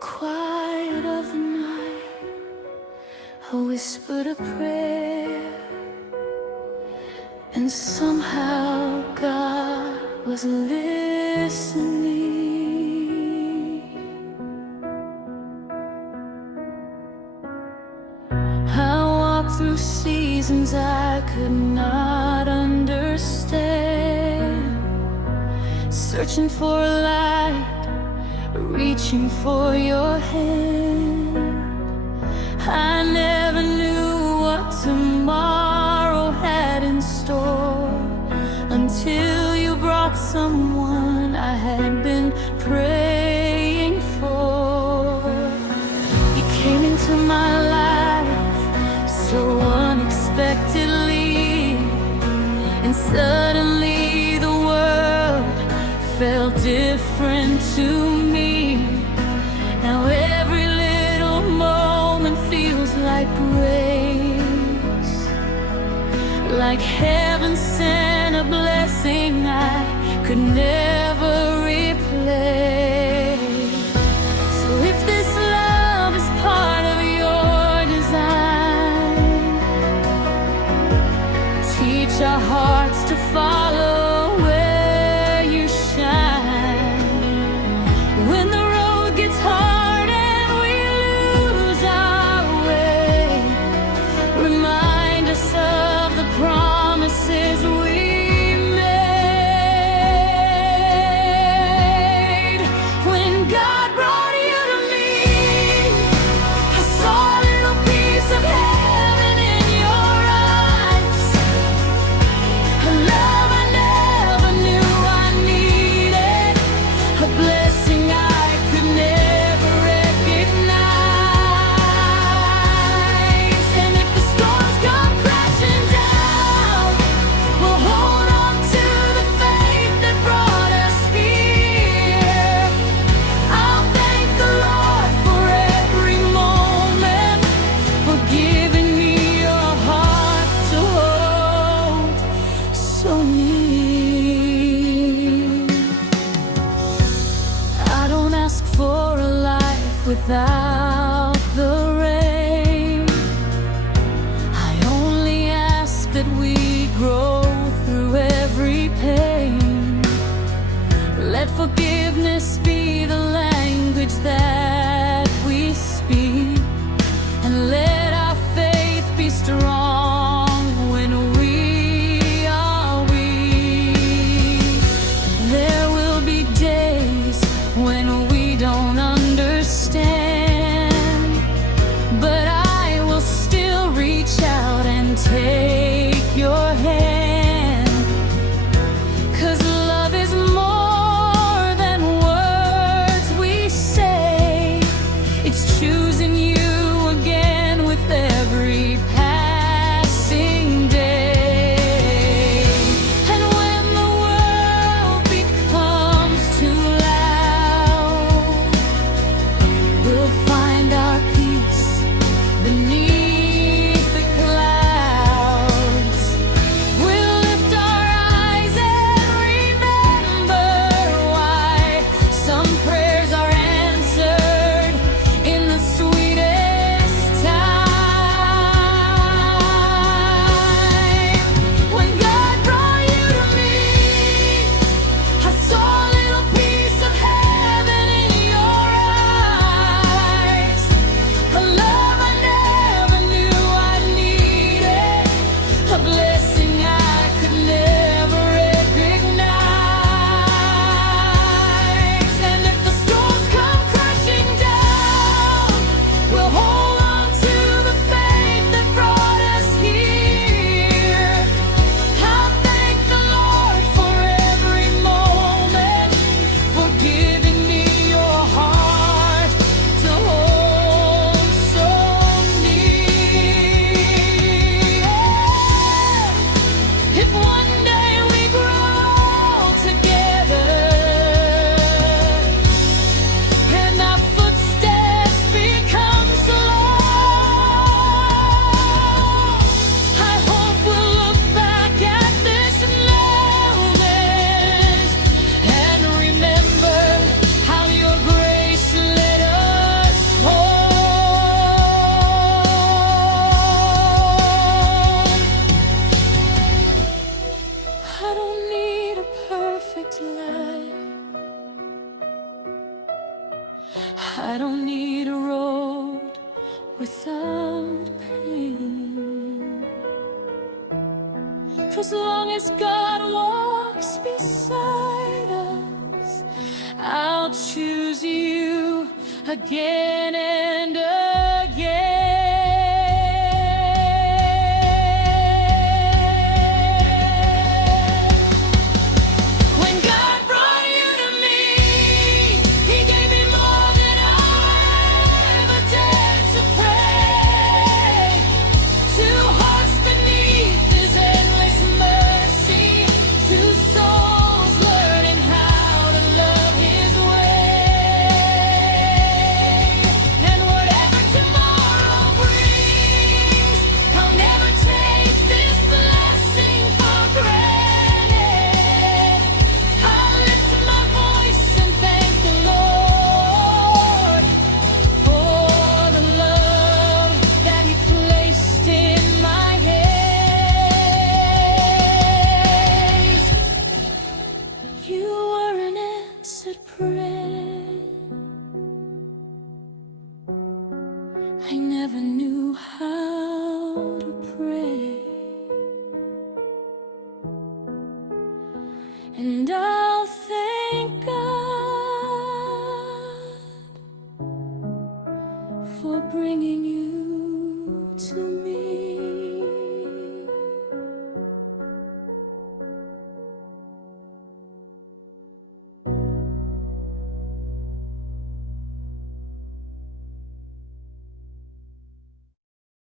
quiet of the night, I whispered a prayer, and somehow God was listening. I walked through seasons I could not understand, searching for a light, reaching for your hand. I never knew what tomorrow had in store until you brought someone I had been praying for. You came into my life so unexpectedly, and suddenly the world felt different to me. Now every little moment feels like grace, like heaven sent a blessing I could never replace. So if this love is part of your design, teach our hearts to follow where you shine. When the road gets hard and we lose our way, remind us of the promises we made. When God brought you to me, I saw a little piece of heaven in your eyes, a love I never knew I needed, a blessing I could never recognize. And if the storms come crashing down, we'll hold on to the faith that brought us here. I'll thank the Lord for every moment, for giving me your heart to hold so near. I don't ask for a life without the rain. I only ask that we grow through every pain. Let forgiveness be the language that we speak, and let our faith be strong when we are weak. There will be days when we don't understand, but I will still reach out and take your hand. 'Cause love is more than words we say. It's choosing you again I don't need a road without pain. For as long as God walks beside us, I'll choose you again and again. When God brought you to me, He gave me more than I ever dared to pray. Two hearts beneath His endless mercy, two souls learning how to love His way. And whatever tomorrow brings, I'll never take this blessing for granted. I'll lift my voice and thank the Lord for the love that He placed in my hands. You were an answered prayer. I never knew how to pray, and I'll thank God for bringing